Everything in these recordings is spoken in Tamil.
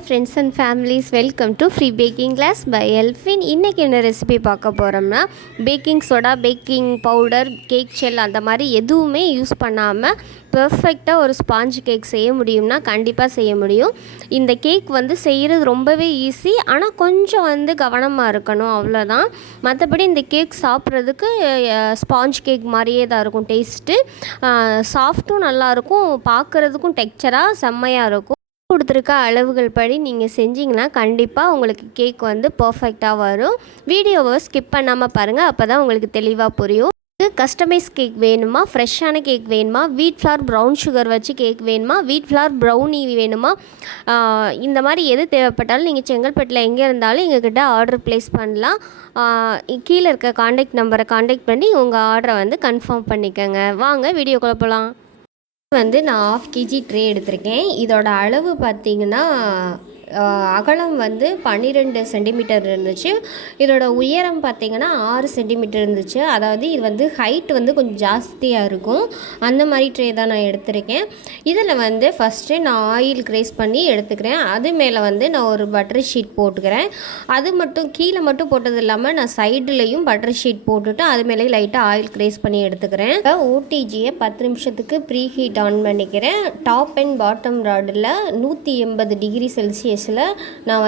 Hi friends and families, welcome to Free Baking Class by Elfin. இன்றைக்கி என்ன ரெசிபி பார்க்க போகிறோம்னா, baking soda, baking powder, cake shell அந்த மாதிரி எதுவுமே யூஸ் பண்ணாமல் பெர்ஃபெக்டாக ஒரு ஸ்பாஞ்ச் கேக் செய்ய முடியும்னா கண்டிப்பாக செய்ய முடியும். இந்த கேக் செய்கிறது ரொம்பவே ஈஸி, ஆனால் கொஞ்சம் கவனமாக இருக்கணும், அவ்வளோதான். மற்றபடி இந்த கேக் சாப்பிட்றதுக்கு ஸ்பாஞ்ச் கேக் மாதிரியே தான் இருக்கும். டேஸ்ட்டு சாஃப்ட்டும் நல்லாயிருக்கும், பார்க்குறதுக்கும் டெக்ஸ்சராக செம்மையாக இருக்கும். கொடுத்துருக்க அளவுகள் படி நீங்கள் செஞ்சிங்கன்னா கண்டிப்பாக உங்களுக்கு கேக் பர்ஃபெக்டாக வரும். வீடியோவை ஸ்கிப் பண்ணாமல் பாருங்கள், அப்போ தான் உங்களுக்கு தெளிவாக புரியும். கஸ்டமைஸ் கேக் வேணுமா, ஃப்ரெஷ்ஷான கேக் வேணுமா, வீட் ஃப்ளார் ப்ரௌன் சுகர் வச்சு கேக் வேணுமா, வீட் ஃப்ளார் ப்ரௌனி வேணுமா, இந்த மாதிரி எது தேவைப்பட்டாலும் நீங்கள் செங்கல்பட்டில் எங்கே இருந்தாலும் எங்ககிட்ட ஆர்டர் ப்ளேஸ் பண்ணலாம். கீழே இருக்க காண்டாக்ட் நம்பரை காண்டாக்ட் பண்ணி உங்கள் ஆர்டரை கன்ஃபார்ம் பண்ணிக்கோங்க. வாங்க வீடியோக்குள்ளே போகலாம். நான் 1/2 kg ட்ரே எடுத்திருக்கேன். இதோட அளவு பார்த்திங்கன்னா அகலம் 12 சென்டிமீட்டர் இருந்துச்சு. இதோட உயரம் பார்த்திங்கன்னா 6 சென்டிமீட்டர் இருந்துச்சு. அதாவது இது ஹைட் கொஞ்சம் ஜாஸ்தியாக இருக்கும். அந்த மாதிரி ட்ரே தான் நான் எடுத்திருக்கேன். இதில் ஃபஸ்ட்டு நான் ஆயில் க்ரேஸ் பண்ணி எடுத்துக்கிறேன். அது மேலே நான் ஒரு பட்டர் ஷீட் போட்டுக்கிறேன். அது மட்டும் கீழே மட்டும் போட்டது இல்லாமல் நான் சைடுலேயும் பட்டர் ஷீட் போட்டுட்டு அது மேலே லைட்டாக ஆயில் க்ரேஸ் பண்ணி எடுத்துக்கிறேன். ஓடிஜியை 10 நிமிஷத்துக்கு ப்ரீ ஹீட் ஆன் பண்ணிக்கிறேன். டாப் அண்ட் பாட்டம் ராடில் 180 டிகிரி செல்சியஸ் நான்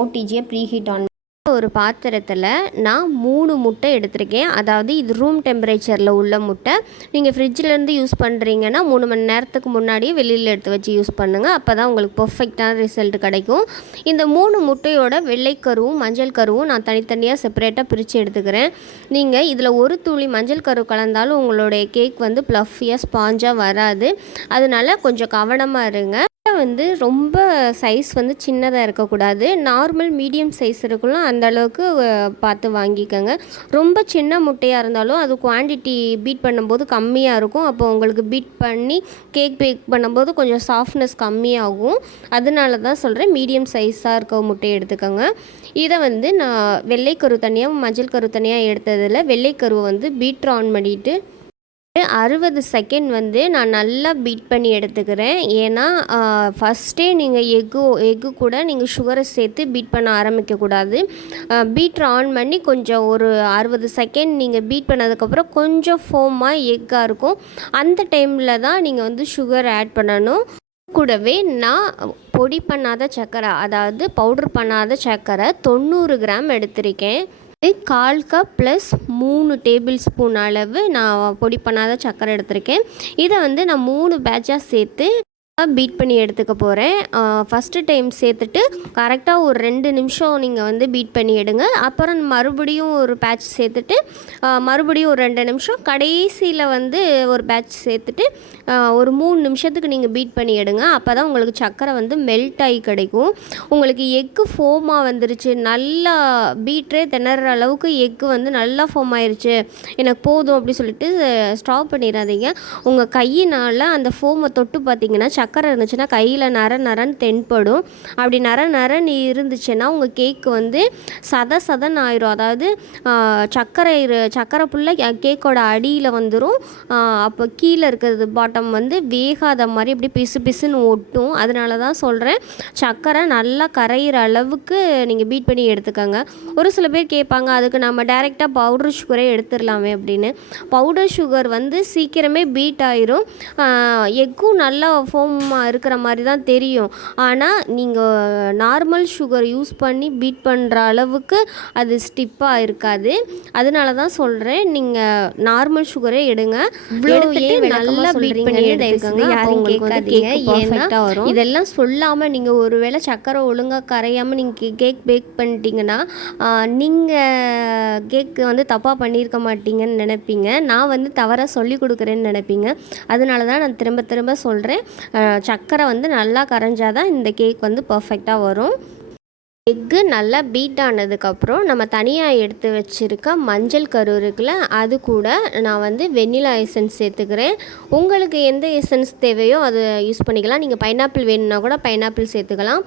ஓடிஜியை ப்ரீ ஹீட் ஆன் ஒரு பாத்திரத்தில் நான் 3 முட்டை எடுத்திருக்கேன். அதாவது இது ரூம் டெம்பரேச்சரில் உள்ள முட்டை. நீங்கள் ஃப்ரிட்ஜிலேருந்து யூஸ் பண்ணுறீங்கன்னா 3 மணி நேரத்துக்கு முன்னாடியே வெளியில் எடுத்து வச்சு யூஸ் பண்ணுங்கள். அப்போ தான் உங்களுக்கு பர்ஃபெக்டான ரிசல்ட் கிடைக்கும். இந்த 3 முட்டையோட வெள்ளைக்கருவும் மஞ்சள் கருவும் நான் தனித்தனியாக செப்பரேட்டாக பிரித்து எடுத்துக்கிறேன். நீங்கள் இதில் ஒரு துளி மஞ்சள் கரு கலந்தாலும் உங்களுடைய கேக் ப்ளஃபியாக ஸ்பாஞ்சாக வராது. அதனால கொஞ்சம் கவனமாக இருங்க. ரொம்ப சைஸ் சின்னதாக இருக்கக்கூடாது. நார்மல் மீடியம் சைஸ் இருக்குல்ல, அந்த அளவுக்கு பார்த்து வாங்கிக்கோங்க. ரொம்ப சின்ன முட்டையாக இருந்தாலும் அது குவான்டிட்டி பீட் பண்ணும்போது கம்மியாக இருக்கும். அப்போ உங்களுக்கு பீட் பண்ணி கேக் பேக் பண்ணும்போது கொஞ்சம் சாஃப்ட்னஸ் கம்மியாகும். அதனால தான் சொல்கிறேன், மீடியம் சைஸாக இருக்க முட்டையை எடுத்துக்கோங்க. இதை நான் வெள்ளைக்கரு தனியாக மஞ்சள் கரு தனியாக எடுத்ததில் வெள்ளைக்கருவை பீட்ரு ஆன் பண்ணிவிட்டு 60 செகண்ட் நான் நல்லா பீட் பண்ணி எடுத்துக்கிறேன். ஏன்னா ஃபஸ்ட்டே நீங்கள் எக்கு கூட நீங்கள் சுகரை சேர்த்து பீட் பண்ண ஆரம்பிக்கக்கூடாது. பீட்ரு ஆன் பண்ணி கொஞ்சம் ஒரு 60 செகண்ட் நீங்கள் பீட் பண்ணதுக்கப்புறம் கொஞ்சம் ஃபோமாக எக்காக இருக்கும். அந்த டைமில் தான் நீங்கள் சுகர் ஆட் பண்ணணும். கூடவே நான் பொடி பண்ணாத சர்க்கரை, அதாவது பவுட்ரு பண்ணாத சர்க்கரை 90 கிராம் எடுத்திருக்கேன். 1/4 கப் ப்ளஸ் 3 டேபிள் ஸ்பூன் அளவு நான் பொடி பண்ணாத சர்க்கரை எடுத்திருக்கேன். இதை நான் 3 பேட்சாக சேர்த்து பீட் பண்ணி எடுத்துக்க போகிறேன். ஃபஸ்ட்டு டைம் சேர்த்துட்டு கரெக்டாக ஒரு 2 நிமிஷம் நீங்கள் பீட் பண்ணி எடுங்க. அப்புறம் மறுபடியும் ஒரு பேட்ச் சேர்த்துட்டு மறுபடியும் ஒரு 2 நிமிஷம், கடைசியில் ஒரு பேட்ச் சேர்த்துட்டு ஒரு 3 நிமிஷத்துக்கு நீங்கள் பீட் பண்ணி எடுங்க. அப்போ தான் உங்களுக்கு சர்க்கரை மெல்ட் ஆகி கிடைக்கும். உங்களுக்கு எக்கு ஃபோமாக வந்துருச்சு, நல்லா பீட்ரே திணற அளவுக்கு எக்கு நல்லா ஃபோம் ஆயிடுச்சு, எனக்கு போதும் அப்படி சொல்லிட்டு ஸ்டாப் பண்ணிடாதீங்க. உங்கள் கையினால் அந்த ஃபோமை தொட்டு பார்த்தீங்கன்னா சர்க்கரை இருந்துச்சுன்னா கையில் நரன்னு தென்படும். அப்படி நரன்னு இருந்துச்சுன்னா உங்கள் கேக்கு சதன்னு ஆயிரும். அதாவது சர்க்கரை ஃபுல்லாக கேக்கோட அடியில் வந்துடும். அப்போ கீழே இருக்கிறது பாட்டம் வேகாத மாதிரி இப்படி பிசுன்னு ஒட்டும். அதனால தான் சொல்கிறேன், சர்க்கரை நல்லா கரையிற அளவுக்கு நீங்கள் பீட் பண்ணி எடுத்துக்கோங்க. ஒரு சில பேர் கேட்பாங்க, அதுக்கு நம்ம டைரெக்டாக பவுடர் சுகரே எடுத்துடலாமே அப்படின்னு. பவுடர் சுகர் சீக்கிரமே பீட் ஆயிரும். எக்கும் நல்லா ஃபோம் இருக்கிற மாதிரி தான் தெரியும். ஆனால் நீங்கள் நார்மல் சுகர் யூஸ் பண்ணி பீட் பண்ணுற அளவுக்கு அது ஸ்டிப்பாக இருக்காது. அதனால தான் சொல்கிறேன், நீங்கள் நார்மல் சுகரே எடுங்க. நல்லா பீட் பண்ணி எடுத்துக்கோங்க. யாரும் கேட்காதீங்க, ஏன்னா வரும். இதெல்லாம் சொல்லாமல் நீங்கள் ஒருவேளை சர்க்கரை ஒழுங்காக கரையாமல் நீங்கள் கேக் பேக் பண்ணிட்டீங்கன்னா நீங்கள் கேக்கு தப்பாக பண்ணியிருக்க மாட்டீங்கன்னு நினைப்பீங்க. நான் தவறாக சொல்லி கொடுக்குறேன்னு நினைப்பீங்க. அதனால தான் நான் திரும்ப சொல்கிறேன், சர்க்கரை நல்லா கரைஞ்சாதான் இந்த கேக் பர்ஃபெக்டாக வரும். எக்கு நல்லா பீட் ஆனதுக்கப்புறம் நம்ம தனியாக எடுத்து வச்சுருக்க மஞ்சள் கரு இருக்குல்ல, அது கூட நான் வந்து வெண்ணிலா எசன்ஸ் சேர்த்துக்கிறேன். உங்களுக்கு எந்த எசன்ஸ் தேவையோ அதை யூஸ் பண்ணிக்கலாம். நீங்கள் பைனாப்பிள் வேணும்னா கூட பைனாப்பிள் சேர்த்துக்கலாம்.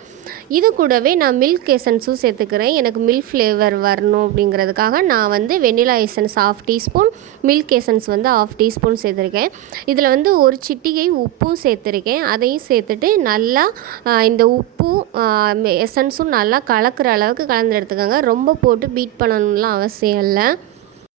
இது கூடவே நான் மில்க் எசன்ஸும் சேர்த்துக்கிறேன். எனக்கு மில்க் ஃப்ளேவர் வரணும் அப்படிங்கிறதுக்காக நான் வந்து vanilla essence 1/2 teaspoon, milk essence வந்து 1/2 டீஸ்பூன் சேர்த்துருக்கேன். இதில் வந்து ஒரு சிட்டிகை உப்பும் சேர்த்துருக்கேன். அதையும் சேர்த்துட்டு நல்லா இந்த உப்பும் எசன்ஸும் நல்லா கலக்கிற அளவுக்கு கலந்து எடுத்துக்கோங்க. ரொம்ப போட்டு பீட் பண்ணணும்லாம் அவசியம் இல்லை.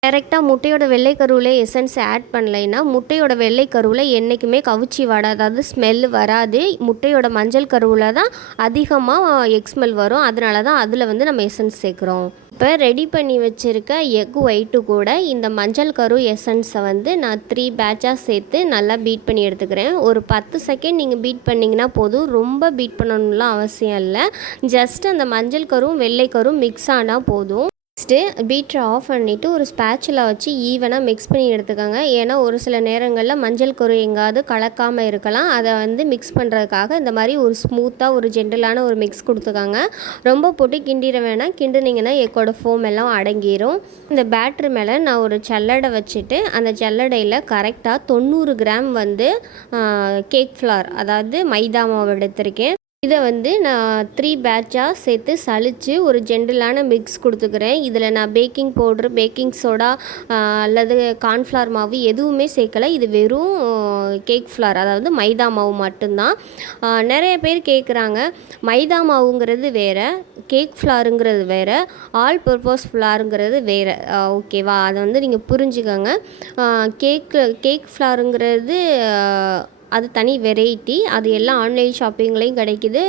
டைரெக்டாக முட்டையோட வெள்ளைக்கருவில் எசன்ஸ் ஆட் பண்ணலைன்னா முட்டையோட வெள்ளைக்கருவில் என்றைக்குமே கவுச்சி வாடை, அதாவது ஸ்மெல் வராது. முட்டையோட மஞ்சள் கருவில் தான் அதிகமாக எக் ஸ்மெல் வரும். அதனால தான் அதில் வந்து நம்ம எசன்ஸ் சேர்க்குறோம். இப்போ ரெடி பண்ணி வச்சுருக்க எக் ஒயிட்டு கூட இந்த மஞ்சள் கரு எசன்ஸை வந்து நான் 3 பேட்சாக சேர்த்து நல்லா பீட் பண்ணி எடுத்துக்கிறேன். ஒரு 10 செகண்ட் நீங்கள் பீட் பண்ணிங்கன்னா போதும். ரொம்ப பீட் பண்ணணும்லாம் அவசியம் இல்லை. ஜஸ்ட் அந்த மஞ்சள் கரும் வெள்ளை கரும் மிக்ஸ் ஆனால் போதும். நெக்ஸ்ட்டு பீட்டரை ஆஃப் பண்ணிவிட்டு ஒரு ஸ்பேச்சுலா வச்சு ஈவனாக மிக்ஸ் பண்ணி எடுத்துக்கோங்க. ஏன்னா ஒரு சில நேரங்களில் மஞ்சள் கரு எங்காவது கலக்காமல் இருக்கலாம். அதை வந்து மிக்ஸ் பண்ணுறதுக்காக இந்த மாதிரி ஒரு ஸ்மூத்தாக ஒரு ஜென்டலான ஒரு மிக்ஸ் கொடுத்துக்காங்க. ரொம்ப போட்டு கிண்டிட வேணாம். கிண்டுனீங்கன்னா எக்கோட ஃபோம் எல்லாம் அடங்கிடும். இந்த பேட்ரு மேலே நான் ஒரு சல்லடை வச்சுட்டு அந்த சல்லடையில் கரெக்டாக 90 கிராம் வந்து கேக் ஃப்ளார், அதாவது மைதா மாவு எடுத்திருக்கேன். இதை வந்து நான் 3 பேட்சாக சேர்த்து சலித்து ஒரு ஜென்டலான மிக்ஸ் கொடுத்துக்கிறேன். இதில் நான் பேக்கிங் பவுட்ரு, பேக்கிங் சோடா அல்லது கார்ன்ஃப்ளவர் மாவு எதுவுமே சேர்க்கலை. இது வெறும் கேக் ஃப்ளார், அதாவது மைதா மாவு மட்டும்தான். நிறைய பேர் கேட்குறாங்க, மைதா மாவுங்கிறது வேறு, கேக் ஃப்ளாருங்கிறது வேறு, ஆல் பர்பஸ் ஃப்ளாருங்கிறது வேறு. ஓகேவா? அதை வந்து நீங்கள் புரிஞ்சுக்கோங்க. கேக் ஃப்ளாருங்கிறது அது தனி வெரைட்டி. அது எல்லாம் ஆன்லைன் ஷாப்பிங்லேயும் கிடைக்கிது,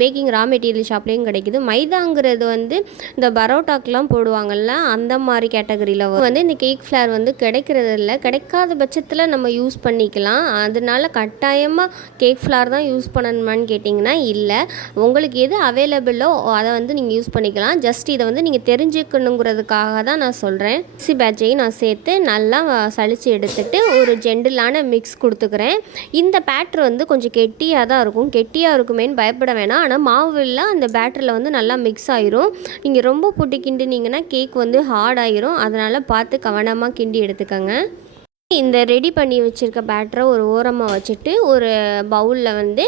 பேக்கிங் ரா மெட்டீரியல் ஷாப்லேயும் கிடைக்கிது. மைதாங்கிறது வந்து இந்த பரோட்டாக்கெலாம் போடுவாங்கள்ல, அந்த மாதிரி கேட்டகரியில் வந்து இந்த கேக் ஃப்ளார் வந்து கிடைக்கிறது இல்லை. கிடைக்காத பட்சத்தில் நம்ம யூஸ் பண்ணிக்கலாம். அதனால கட்டாயமாக கேக் ஃப்ளார் தான் யூஸ் பண்ணணுமான்னு கேட்டிங்கன்னா இல்லை. உங்களுக்கு எது அவைலபிளோ அதை வந்து நீங்கள் யூஸ் பண்ணிக்கலாம். ஜஸ்ட் இதை வந்து நீங்கள் தெரிஞ்சுக்கணுங்கிறதுக்காக தான் நான் சொல்கிறேன். மிக்ஸி பேட்சையும் நான் சேர்த்து நல்லா சலித்து எடுத்துகிட்டு ஒரு ஜென்டிலான மிக்ஸ் கொடுத்துக்கிறேன். இந்த பேட்டர் வந்து கொஞ்சம் கெட்டியாக தான் இருக்கும். கெட்டியாக இருக்குமேன்னு பயப்பட வேணாம். ஆனால் மாவுல அந்த பேட்டரில் வந்து நல்லா மிக்ஸ் ஆயிரும். நீங்கள் ரொம்ப போட்டு கிண்டினீங்கன்னா கேக் வந்து ஹார்ட் ஆயிரும். அதனால் பார்த்து கவனமாக கிண்டி எடுத்துக்கோங்க. இந்த ரெடி பண்ணி வச்சுருக்க பேட்டரை ஒரு ஓரமாக வச்சுட்டு ஒரு பவுலில் வந்து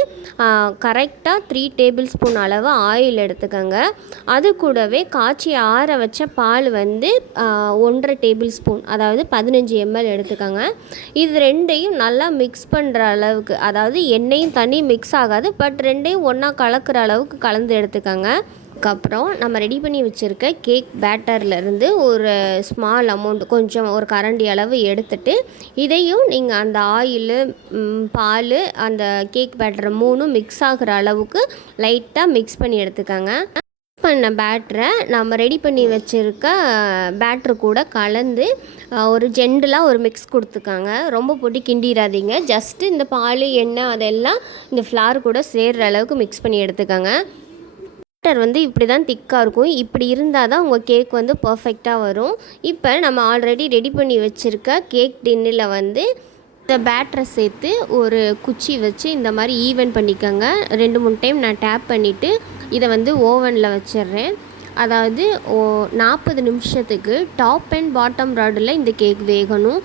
கரெக்டாக 3 டேபிள் ஸ்பூன் அளவு ஆயில் எடுத்துக்கோங்க. அது கூடவே காய்ச்சி ஆற வச்ச பால் வந்து 1.5 டேபிள் ஸ்பூன், அதாவது 15 ml எடுத்துக்கோங்க. இது ரெண்டையும் நல்லா மிக்ஸ் பண்ணுற அளவுக்கு, அதாவது எண்ணெயும் தண்ணி மிக்ஸ் ஆகாது, பட் ரெண்டையும் ஒன்றா கலக்கிற அளவுக்கு கலந்து எடுத்துக்கோங்க. அதுக்கப்புறம் நம்ம ரெடி பண்ணி வச்சுருக்க கேக் பேட்டர்லேருந்து ஒரு ஸ்மால் அமௌண்ட், கொஞ்சம் ஒரு கரண்டி அளவு எடுத்துட்டு இதையும் நீங்கள் அந்த ஆயிலு, பால், அந்த கேக் பேட்டர் 3ம் மிக்ஸ் ஆகிற அளவுக்கு லைட்டாக மிக்ஸ் பண்ணி எடுத்துக்கோங்க. பண்ண பேட்டரை நம்ம ரெடி பண்ணி வச்சுருக்க பேட்ரு கூட கலந்து ஒரு ஜென்டலாக ஒரு மிக்ஸ் கொடுத்துக்காங்க. ரொம்ப போட்டு கிண்டிடாதீங்க. ஜஸ்ட்டு இந்த பால், எண்ணெய் அதெல்லாம் இந்த ஃப்ளார் கூட சேர்கிற அளவுக்கு மிக்ஸ் பண்ணி எடுத்துக்கோங்க. பேட்டர் வந்து இப்படி தான் திக்காக இருக்கும். இப்படி இருந்தால் தான் உங்கள் கேக் வந்து பர்ஃபெக்டாக வரும். இப்போ நம்ம ஆல்ரெடி ரெடி பண்ணி வச்சுருக்க கேக் டின்னில் வந்து இந்த பேட்டரை சேர்த்து ஒரு குச்சி வச்சு இந்த மாதிரி ஈவன் பண்ணிக்கோங்க. 2-3 டைம் நான் டேப் பண்ணிவிட்டு இதை வந்து ஓவனில் வச்சிடுறேன். அதாவது 40 நிமிஷத்துக்கு டாப் அண்ட் பாட்டம் ராடில் இந்த கேக் வேகணும்.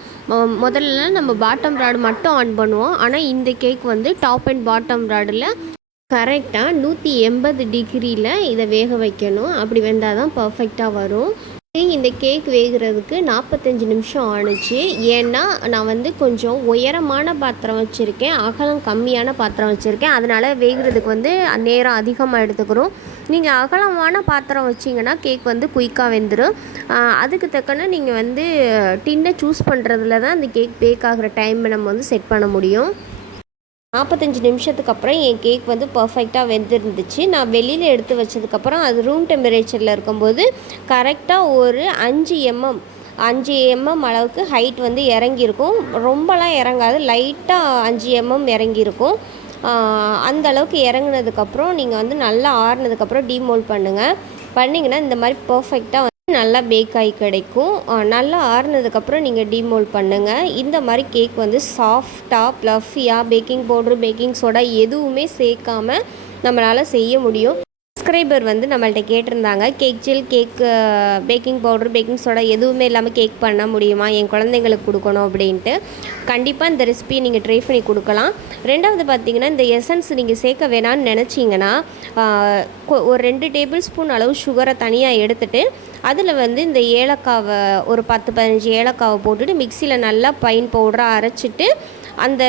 முதல்ல நம்ம பாட்டம் ராடு மட்டும் ஆன் பண்ணுவோம். ஆனால் இந்த கேக் வந்து டாப் அண்ட் பாட்டம் ராடில் கரெக்டாக 180 டிகிரியில் இதை வேக வைக்கணும். அப்படி வெந்தால் தான் பர்ஃபெக்டாக வரும். இந்த கேக் வேகிறதுக்கு 45 நிமிஷம் ஆணுச்சு. ஏன்னா நான் வந்து கொஞ்சம் உயரமான பாத்திரம் வச்சுருக்கேன், அகலம் கம்மியான பாத்திரம் வச்சுருக்கேன். அதனால் வேகிறதுக்கு வந்து நேரம் அதிகமாக எடுத்துக்கிறோம். நீங்கள் அகலமான பாத்திரம் வச்சிங்கன்னா கேக் வந்து குயிக்காக வெந்துடும். அதுக்கு தக்கன நீங்கள் வந்து டின்னை சூஸ் பண்ணுறதுல தான் அந்த கேக் பேக் ஆகிற டைம் நம்ம வந்து செட் பண்ண முடியும். 45 நிமிஷத்துக்கு அப்புறம் என் கேக் வந்து பர்ஃபெக்டாக வெந்துருந்துச்சு. நான் வெளியில் எடுத்து வச்சதுக்கப்புறம் அது ரூம் டெம்பரேச்சரில் இருக்கும்போது கரெக்டாக ஒரு 5 mm அளவுக்கு ஹைட் வந்து இறங்கியிருக்கும். ரொம்பலாம் இறங்காது, லைட்டாக 5 mm இறங்கியிருக்கும். அந்த அளவுக்கு இறங்கினதுக்கப்புறம் நீங்கள் வந்து நல்லா ஆறுனதுக்கப்புறம் டீமோல்ட் பண்ணிங்கன்னா இந்த மாதிரி பர்ஃபெக்டாக நல்லா பேக் ஆகி கிடைக்கும். நல்லா ஆறுனதுக்கப்புறம் நீங்கள் டீமோல்ட் பண்ணுங்கள். இந்த மாதிரி கேக் வந்து சாஃப்டாக ப்ளஃபியாக பேக்கிங் பவுட்ரு, பேக்கிங் சோடா எதுவுமே சேர்க்காமல் நம்மளால் செய்ய முடியும். சப்ஸ்கிரைபர் வந்து நம்மள்ட்ட கேட்டிருந்தாங்க, cake gel, baking powder, baking soda எதுவுமே இல்லாமல் கேக் பண்ண முடியுமா, என் குழந்தைங்களுக்கு கொடுக்கணும் அப்படின்ட்டு. கண்டிப்பாக இந்த ரெசிபியை நீங்கள் ட்ரை பண்ணி கொடுக்கலாம். ரெண்டாவது பார்த்திங்கன்னா, இந்த எசன்ஸ் நீங்கள் சேர்க்க வேணான்னு நினச்சிங்கன்னா ஒரு 2 டேபிள் ஸ்பூன் அளவு சுகரை தனியாக எடுத்துகிட்டு அதில் வந்து இந்த ஏலக்காவை ஒரு 10-15 ஏலக்காவை போட்டுட்டு மிக்சியில் நல்லா பைன் பவுடராக அரைச்சிட்டு அந்த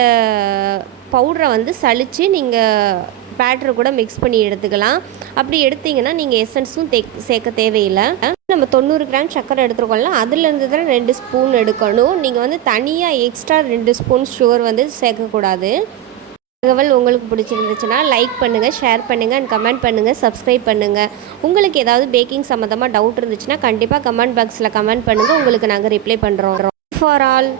பவுடரை வந்து சலித்து நீங்கள் பேட்டர் கூட மிக்ஸ் பண்ணி எடுத்துக்கலாம். அப்படி எடுத்திங்கன்னா நீங்கள் எசன்ஸும் சேர்க்க தேவையில்லை. நம்ம 90 கிராம் சர்க்கரை எடுத்துருக்கோம்ல, அதுலேருந்து தான் 2 ஸ்பூன் எடுக்கணும். நீங்கள் வந்து தனியாக எக்ஸ்ட்ரா 2 ஸ்பூன் சுகர் வந்து சேர்க்கக்கூடாது. தகவல் உங்களுக்கு பிடிச்சிருந்துச்சுன்னா லைக் பண்ணுங்கள், ஷேர் பண்ணுங்கள் அண்ட் கமெண்ட் பண்ணுங்கள், சப்ஸ்கிரைப் பண்ணுங்கள். உங்களுக்கு ஏதாவது பேக்கிங் சம்மந்தமாக டவுட் இருந்துச்சுன்னா கண்டிப்பாக கமெண்ட் பாக்ஸில் கமெண்ட் பண்ணுங்கள். உங்களுக்கு நாங்கள் ரிப்ளை பண்ணுறோம். For all.